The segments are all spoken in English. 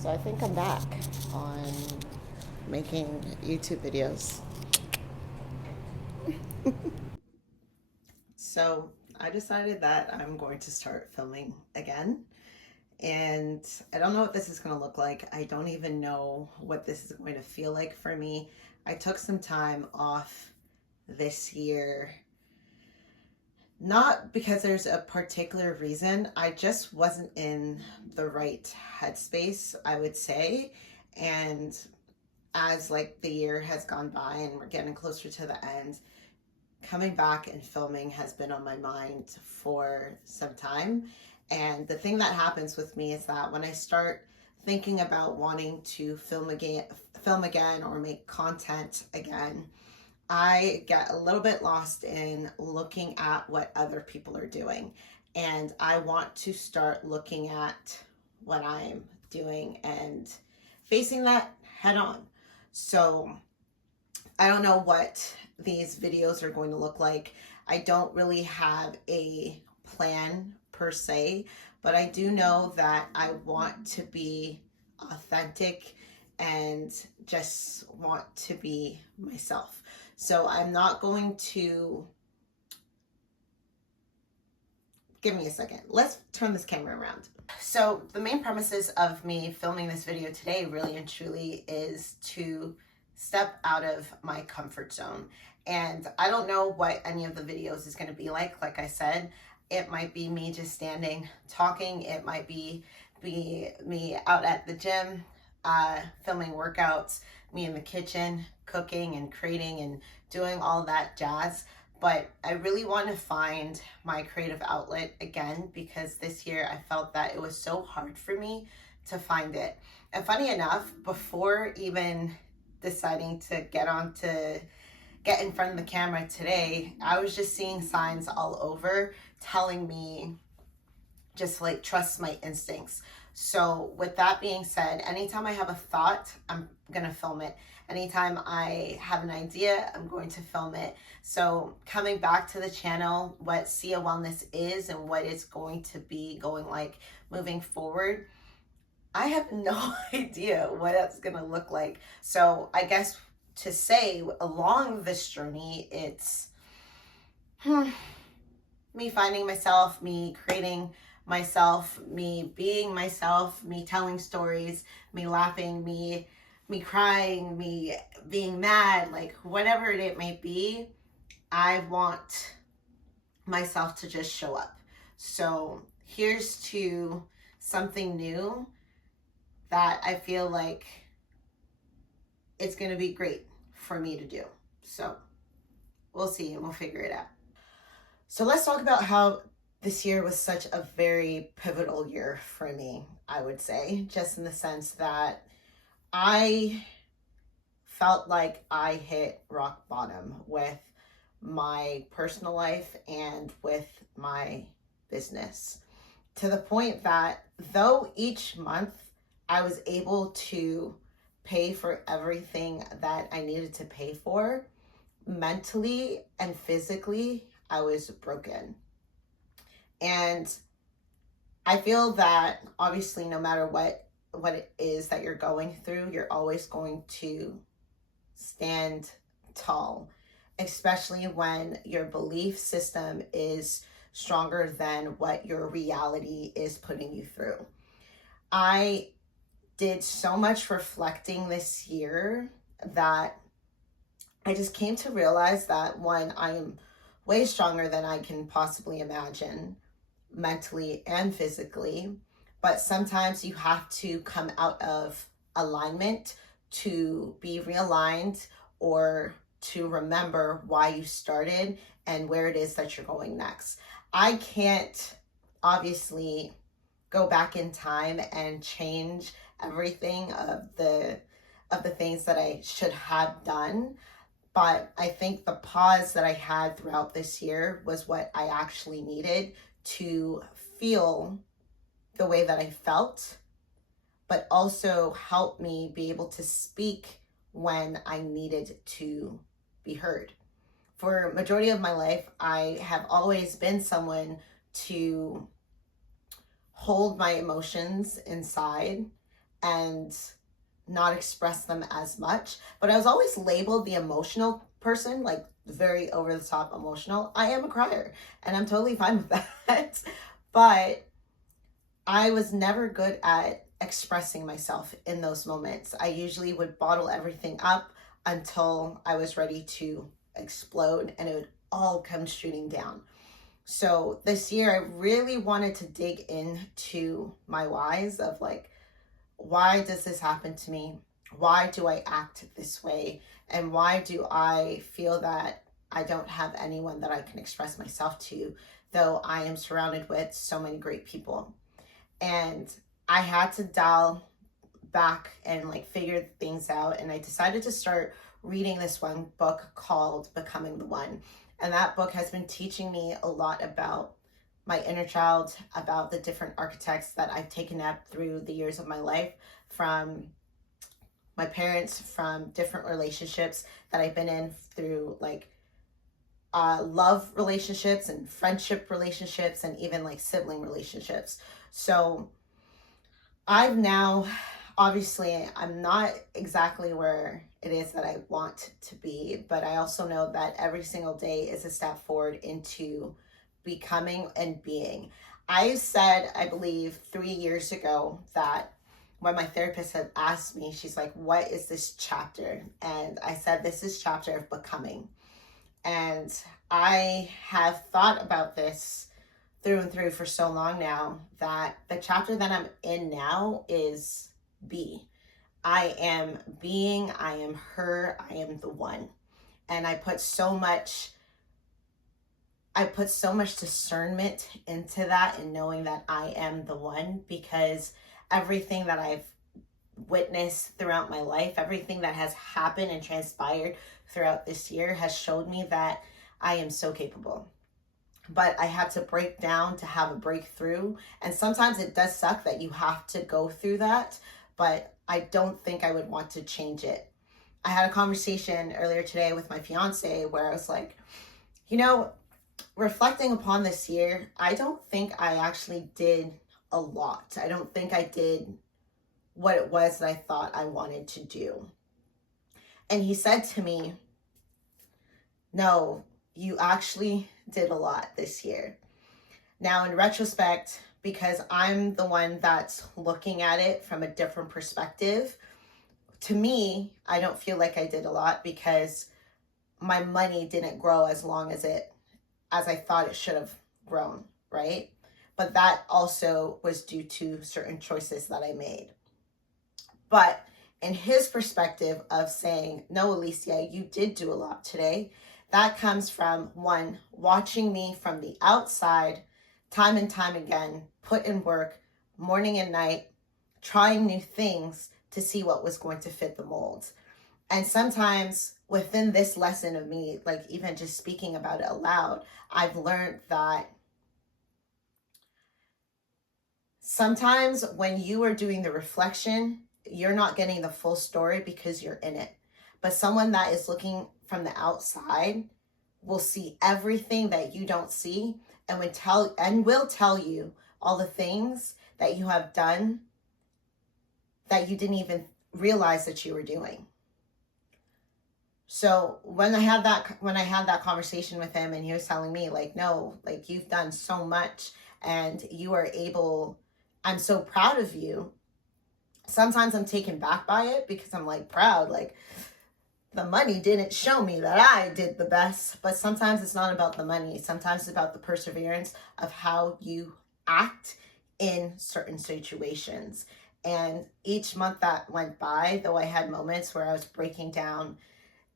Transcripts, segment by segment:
So I think I'm back on making YouTube videos. So I decided that I'm going to start filming again. And I don't know what this is going to look like. I don't even know what this is going to feel like for me. I took some time off this year, not because there's a particular reason. I just wasn't in the right headspace, I would say. And as like the year has gone by and we're getting closer to the end, coming back and filming has been on my mind for some time. And the thing that happens with me is that when I start thinking about wanting to film again or make content again, I get a little bit lost in looking at what other people are doing. And I want to start looking at what I'm doing and facing that head on. So I don't know what these videos are going to look like. I don't really have a plan per se, but I do know that I want to be authentic and just want to be myself. So I'm not going to, give me a second. Let's turn this camera around. So the main premises of me filming this video today really and truly is to step out of my comfort zone. And I don't know what any of the videos is going to be like. Like I said, it might be me just standing talking. It might be me out at the gym, filming workouts, me in the kitchen, cooking and creating and doing all that jazz. But I really want to find my creative outlet again, because this year I felt that it was so hard for me to find it. And funny enough, before even deciding to get in front of the camera today, I was just seeing signs all over telling me just like trust my instincts. So with that being said, anytime I have a thought, I'm gonna film it. Anytime I have an idea, I'm going to film it. So coming back to the channel, what Sia Wellness is and what it's going to be going like moving forward, I have no idea what that's gonna look like. So I guess to say along this journey, it's me finding myself, me creating myself, me being myself, me telling stories, me laughing, me crying, me being mad, like whatever it may be, I want myself to just show up. So here's to something new that I feel like it's going to be great for me to do. So we'll see and we'll figure it out. So let's talk about how this year was such a very pivotal year for me, I would say, just in the sense that I felt like I hit rock bottom with my personal life and with my business, to the point that though each month I was able to pay for everything that I needed to pay for, mentally and physically, I was broken. And I feel that obviously no matter what it is that you're going through, you're always going to stand tall, especially when your belief system is stronger than what your reality is putting you through. I did so much reflecting this year that I just came to realize that, one, I am way stronger than I can possibly imagine, mentally and physically, but sometimes you have to come out of alignment to be realigned or to remember why you started and where it is that you're going next. I can't obviously go back in time and change everything of the things that I should have done, but I think the pause that I had throughout this year was what I actually needed to feel the way that I felt, but also help me be able to speak when I needed to be heard. For majority of my life, I have always been someone to hold my emotions inside and not express them as much. But I was always labeled the emotional person, like very over the top emotional. I am a crier and I'm totally fine with that. But I was never good at expressing myself in those moments. I usually would bottle everything up until I was ready to explode and it would all come shooting down. So this year, I really wanted to dig into my whys of like, why does this happen to me? Why do I act this way? And why do I feel that I don't have anyone that I can express myself to, though I am surrounded with so many great people? And I had to dial back and like figure things out. And I decided to start reading this one book called Becoming the One. And that book has been teaching me a lot about my inner child, about the different archetypes that I've taken up through the years of my life, from my parents, from different relationships that I've been in through like love relationships and friendship relationships and even like sibling relationships. So I've now, obviously, I'm not exactly where it is that I want to be, but I also know that every single day is a step forward into becoming and being. I said, I believe 3 years ago, that when my therapist had asked me, she's like, what is this chapter? And I said, this is chapter of becoming. And I have thought about this through and through for so long now that the chapter that I'm in now is be. I am being, I am her, I am the one. And I put so much discernment into that and knowing that I am the one, because everything that I've witnessed throughout my life, everything that has happened and transpired throughout this year has showed me that I am so capable. But I had to break down to have a breakthrough. And sometimes it does suck that you have to go through that, but I don't think I would want to change it. I had a conversation earlier today with my fiance where I was like, you know, reflecting upon this year, I don't think I actually did a lot. I don't think I did what it was that I thought I wanted to do. And he said to me, no, you actually did a lot this year. Now, in retrospect, because I'm the one that's looking at it from a different perspective, to me, I don't feel like I did a lot because my money didn't grow as long as I thought it should have grown, right? But that also was due to certain choices that I made. But in his perspective of saying, no, Alicia, you did do a lot today, that comes from, one, watching me from the outside, time and time again, put in work, morning and night, trying new things to see what was going to fit the mold. And sometimes within this lesson of me, like even just speaking about it aloud, I've learned that sometimes when you are doing the reflection, you're not getting the full story because you're in it. But someone that is looking from the outside will see everything that you don't see and will tell you all the things that you have done that you didn't even realize that you were doing. So when I had that conversation with him and he was telling me like, no, like you've done so much and you are able, I'm so proud of you. Sometimes I'm taken back by it because I'm like proud, like the money didn't show me that I did the best, but sometimes it's not about the money. Sometimes it's about the perseverance of how you act in certain situations. And each month that went by, though I had moments where I was breaking down,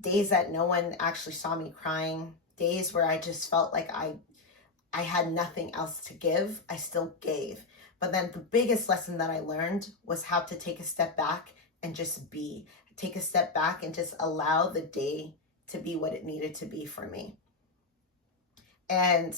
days that no one actually saw me crying, days where I just felt like I had nothing else to give, I still gave. But then the biggest lesson that I learned was how to take a step back and just be. Take a step back and just allow the day to be what it needed to be for me. And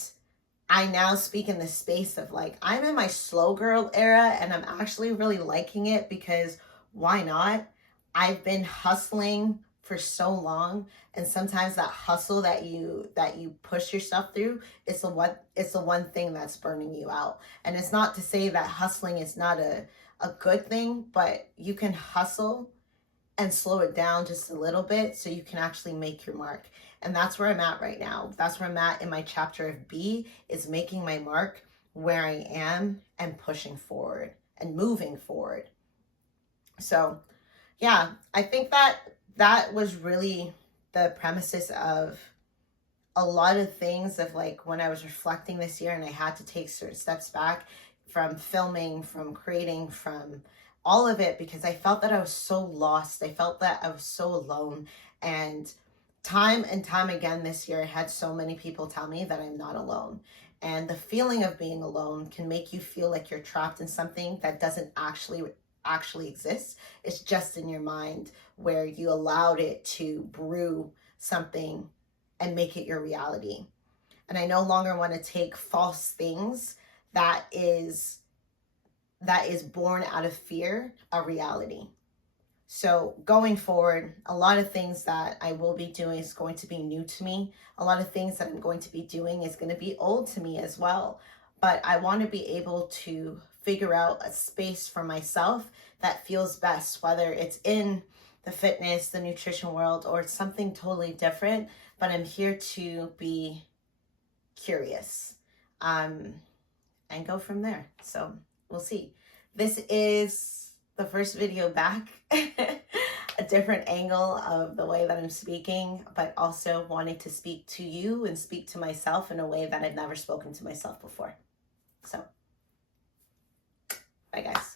I now speak in this space of like, I'm in my slow girl era and I'm actually really liking it because why not? I've been hustling for so long, and sometimes that hustle that you push yourself through it's the one thing that's burning you out. And it's not to say that hustling is not a a good thing, but you can hustle and slow it down just a little bit so you can actually make your mark. And that's where I'm at right now. That's where I'm at in my chapter of B, is making my mark where I am and pushing forward and moving forward. So yeah, I think that was really the premises of a lot of things, of like when I was reflecting this year and I had to take certain steps back from filming, from creating, from all of it, because I felt that I was so lost. I felt that I was so alone. And time and time again this year, I had so many people tell me that I'm not alone. And the feeling of being alone can make you feel like you're trapped in something that doesn't actually exist. It's just in your mind, where you allowed it to brew something and make it your reality. And I no longer want to take false things that is born out of fear a reality. So going forward, a lot of things that I will be doing is going to be new to me. A lot of things that I'm going to be doing is going to be old to me as well. But I want to be able to figure out a space for myself that feels best, whether it's in the fitness, the nutrition world, or it's something totally different. But I'm here to be curious, and go from there. So we'll see. This is the first video back, a different angle of the way that I'm speaking, but also wanting to speak to you and speak to myself in a way that I've never spoken to myself before. So, bye guys.